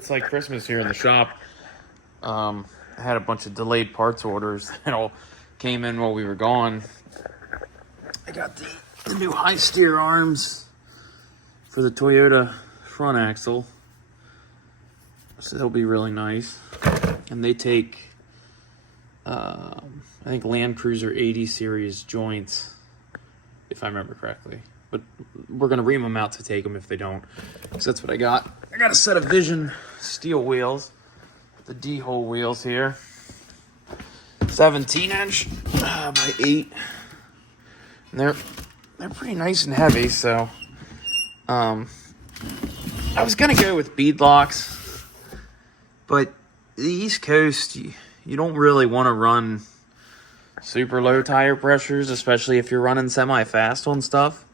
it's like Christmas here in the shop. I had a bunch of delayed parts orders that all came in while we were gone. I got the new high steer arms for the Toyota front axle. So they'll be really nice. And they take, I think, Land Cruiser 80 series joints, if I remember correctly. But we're going to ream them out to take them if they don't. So that's what I got. I got a set of Vision steel wheels. The D-hole wheels here. 17-inch by 8. And they're pretty nice and heavy, so I was going to go with bead locks. But the East Coast, you don't really want to run super low tire pressures, especially if you're running semi-fast on stuff.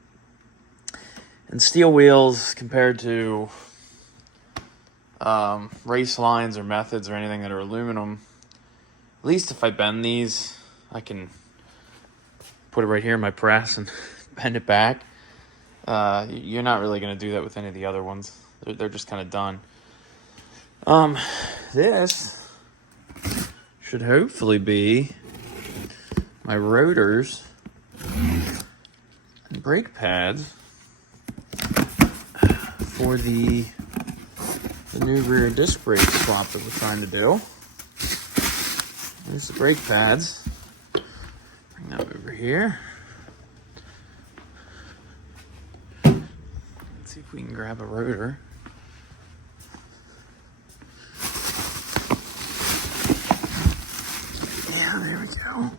And steel wheels compared to race lines or methods or anything that are aluminum, at least if I bend these, I can put it right here in my press and bend it back. You're not really going to do that with any of the other ones. They're just kind of done. This should hopefully be my rotors and brake pads for the new rear disc brake swap that we're trying to do. There's the brake pads. Bring that over here. Let's see if we can grab a rotor. Yeah, there we go.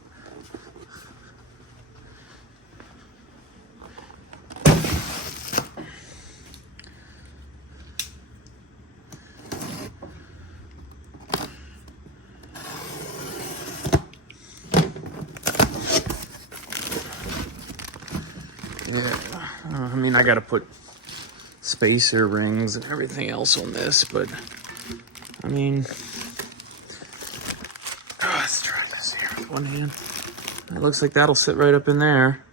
I mean, I gotta put spacer rings and everything else on this, but I mean, let's try this here with one hand. It looks like that'll sit right up in there,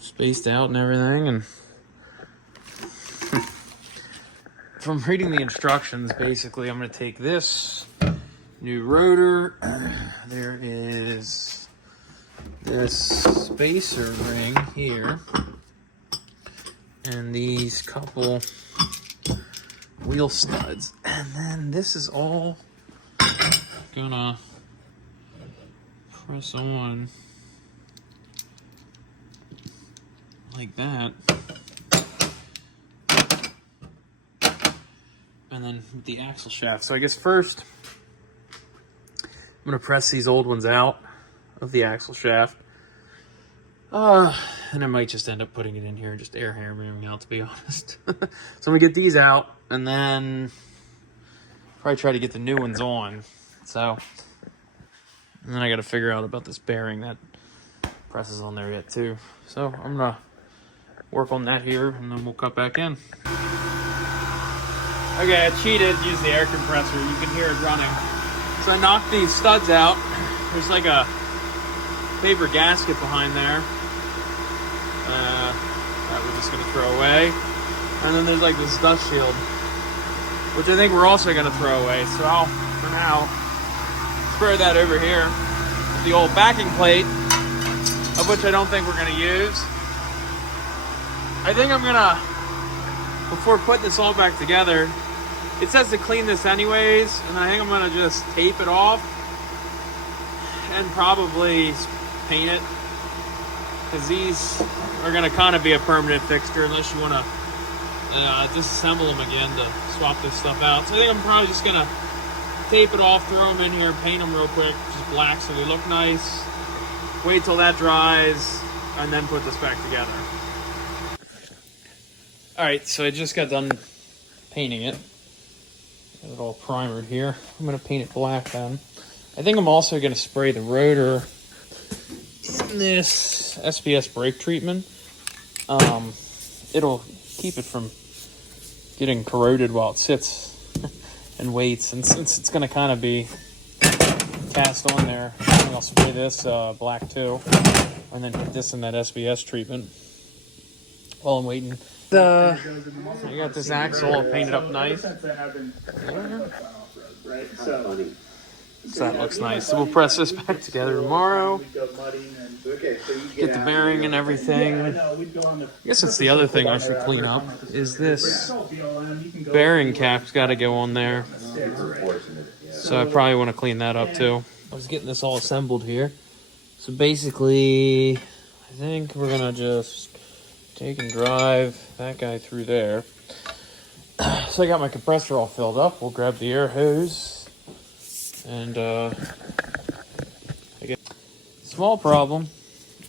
spaced out and everything. And from reading the instructions, basically, I'm gonna take this new rotor. There is this spacer ring here, and these couple wheel studs, and then this is all gonna press on like that, and then the axle shaft. So I guess first I'm gonna press these old ones out of the axle shaft. And I might just end up putting it in here and just air hammering out, to be honest. So I'm gonna get these out and then probably try to get the new ones on. So, and then I gotta figure out about this bearing that presses on there yet too. So I'm gonna work on that here and then we'll cut back in. Okay, I cheated, used the air compressor. You can hear it running. So I knocked these studs out. There's like a paper gasket behind there that we're just going to throw away. And then there's like this dust shield, which I think we're also going to throw away. So I'll, for now, throw that over here. The old backing plate, of which I don't think we're going to use. I think I'm going to, before putting this all back together, it says to clean this anyways, and I think I'm going to just tape it off and probably paint it, because these are going to kind of be a permanent fixture unless you want to disassemble them again to swap this stuff out. So I think I'm probably just going to tape it off, throw them in here, and paint them real quick, just black so they look nice. Wait till that dries, and then put this back together. Alright, so I just got done painting it. Got it all primered here. I'm going to paint it black then. I think I'm also going to spray the rotor in this SBS brake treatment. It'll keep it from getting corroded while it sits and waits. And since it's going to kind of be cast on there, I think I'll spray this black too. And then put this in that SBS treatment while I'm waiting. I got this axle all painted up nice. So that looks nice. So we'll press this back together tomorrow. Get the bearing and everything. I guess it's the other thing I should clean up is this bearing cap's got to go on there. So I probably want to clean that up too. I was getting this all assembled here. So basically, I think we're going to just take and drive that guy through there. So I got my compressor all filled up. We'll grab the air hose. And I get small problem.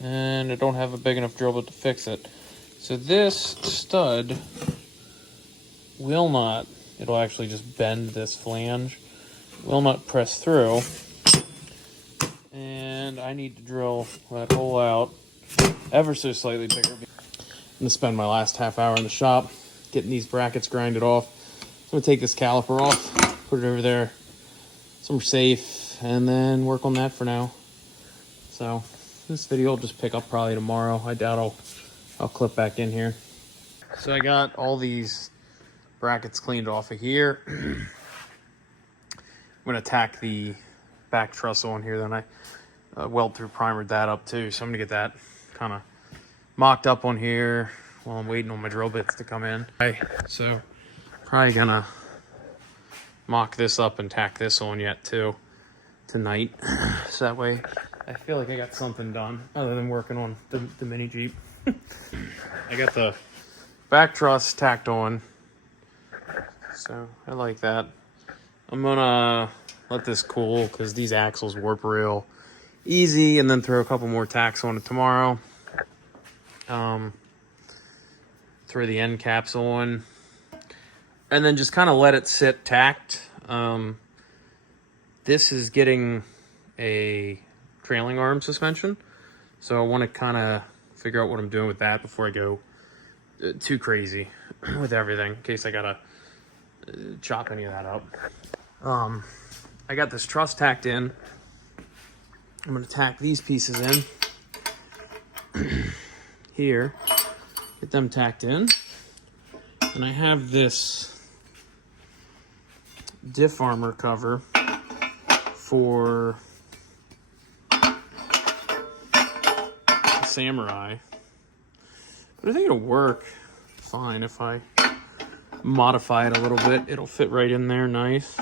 And I don't have a big enough drill bit to fix it. So this stud will not, it'll actually just bend this flange. Will not press through. And I need to drill that hole out ever so slightly bigger. I'm going to spend my last half hour in the shop getting these brackets grinded off. I'm going to take this caliper off, put it over there somewhere safe, and then work on that for now. So this video will just pick up probably tomorrow. I doubt I'll clip back in here. So I got all these brackets cleaned off of here. I'm going to tack the back truss on here. Then I weld through primered that up too. So I'm going to get that kind of mocked up on here while I'm waiting on my drill bits to come in. So probably going to mock this up and tack this on yet too tonight. So that way I feel like I got something done other than working on the mini Jeep. I got the back truss tacked on. So I like that. I'm gonna let this cool because these axles warp real easy, and then throw a couple more tacks on it tomorrow. Throw the end caps on, and then just kind of let it sit tacked. This is getting a trailing arm suspension, so I want to kind of figure out what I'm doing with that before I go too crazy with everything, in case I gotta chop any of that up. I got this truss tacked in. I'm going to tack these pieces in here, get them tacked in, and I have this diff armor cover for the Samurai, but I think it'll work fine if I modify it a little bit. It'll fit right in there nice.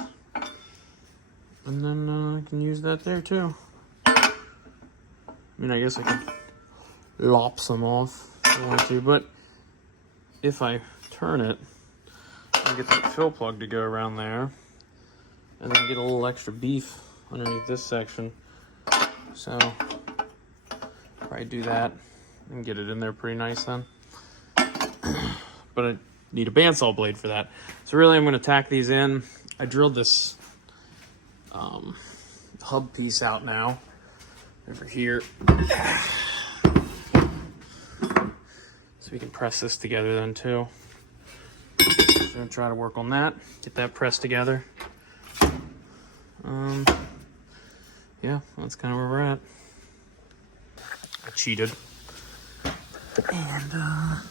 And then I can use that there too. I mean, I guess I can lop some off if I want to, but if I turn it, I get that fill plug to go around there, and then get a little extra beef underneath this section. So probably do that and get it in there pretty nice then. But I need a bandsaw blade for that. So really I'm going to tack these in. I drilled this hub piece out now over here, so we can press this together then too. So I'm gonna try to work on that, get that pressed together. Yeah, that's kind of where we're at. I cheated, and I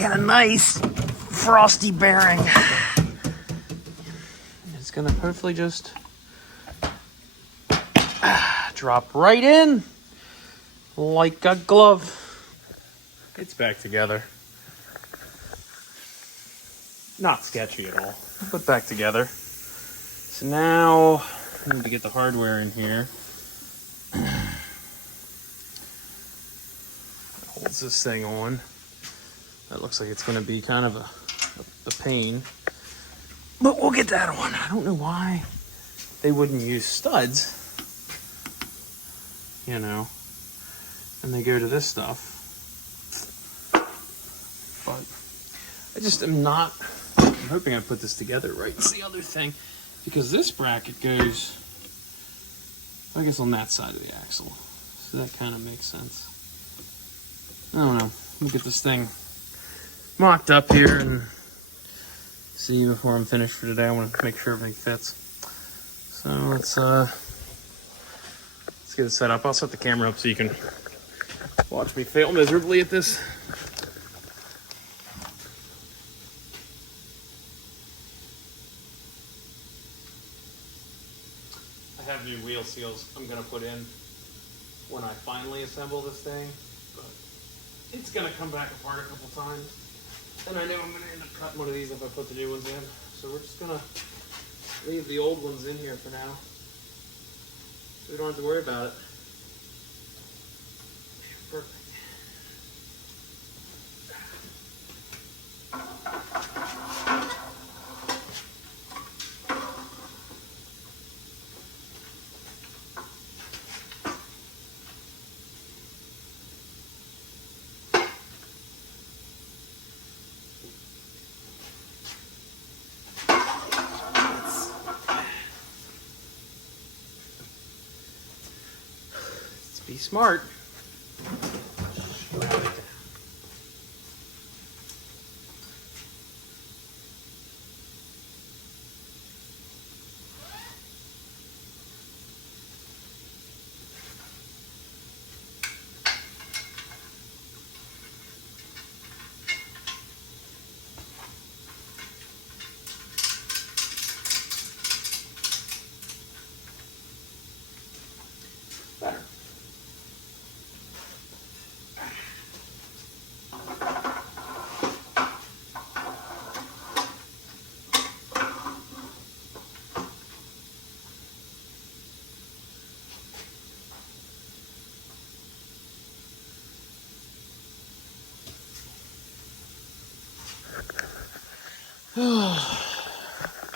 got a nice frosty bearing. It's gonna hopefully just drop right in like a glove. It's back together. Not sketchy at all, but back together. So now I need to get the hardware in here. Holds this thing on. That looks like it's going to be kind of a pain, but we'll get that on. I don't know why they wouldn't use studs, you know, and they go to this stuff. But I just am not, I'm hoping I put this together right. It's the other thing, because this bracket goes, I guess, on that side of the axle. So that kind of makes sense. I don't know. We'll get this thing mocked up here and see before I'm finished for today. I want to make sure everything fits. So let's get it set up. I'll set the camera up so you can watch me fail miserably at this. I have new wheel seals I'm gonna put in when I finally assemble this thing, but it's gonna come back apart a couple times. And I know I'm gonna end up cutting one of these if I put the new ones in. So we're just gonna leave the old ones in here for now, so we don't have to worry about it. Perfect. Let's be smart. Better.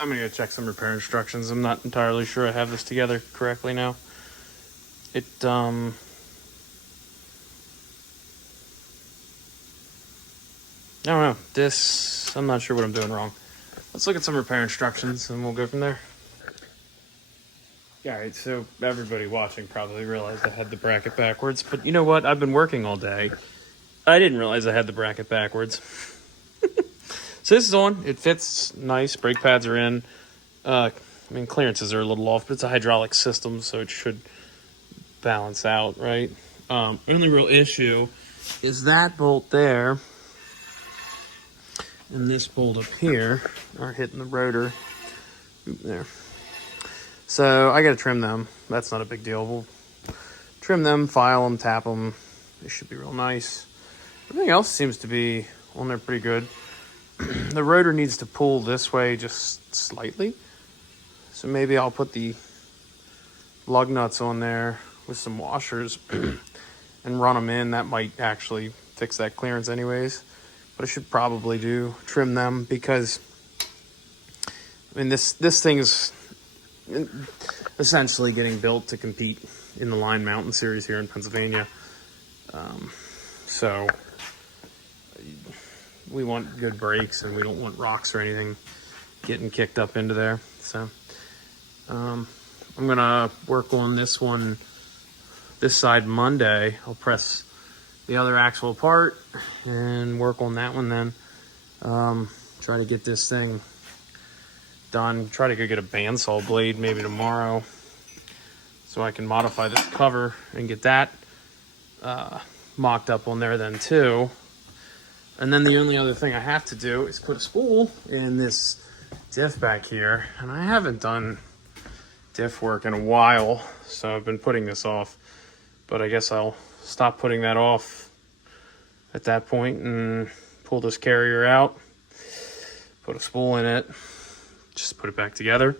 I'm gonna go check some repair instructions. I'm not entirely sure I have this together correctly now. I don't know. I'm not sure what I'm doing wrong. Let's look at some repair instructions and we'll go from there. Alright, so everybody watching probably realized I had the bracket backwards, but you know what? I've been working all day. I didn't realize I had the bracket backwards. So this is on. It fits nice. Brake pads are in. I mean, clearances are a little off, but it's a hydraulic system, so it should balance out, right? Only real issue is that bolt there and this bolt up here are hitting the rotor. Oop, there. So I got to trim them. That's not a big deal. We'll trim them, file them, tap them. They should be real nice. Everything else seems to be on there pretty good. The rotor needs to pull this way just slightly. So maybe I'll put the lug nuts on there with some washers and run them in. That might actually fix that clearance anyways. But I should probably trim them because, I mean, this thing is essentially getting built to compete in the Line Mountain Series here in Pennsylvania. So we want good brakes and we don't want rocks or anything getting kicked up into there. So I'm gonna work on this one, this side Monday. I'll press the other axle apart and work on that one then. Try to get this thing done. Try to go get a bandsaw blade maybe tomorrow so I can modify this cover and get that mocked up on there then too. And then the only other thing I have to do is put a spool in this diff back here. And I haven't done diff work in a while, so I've been putting this off. But I guess I'll stop putting that off at that point and pull this carrier out, put a spool in it, just put it back together.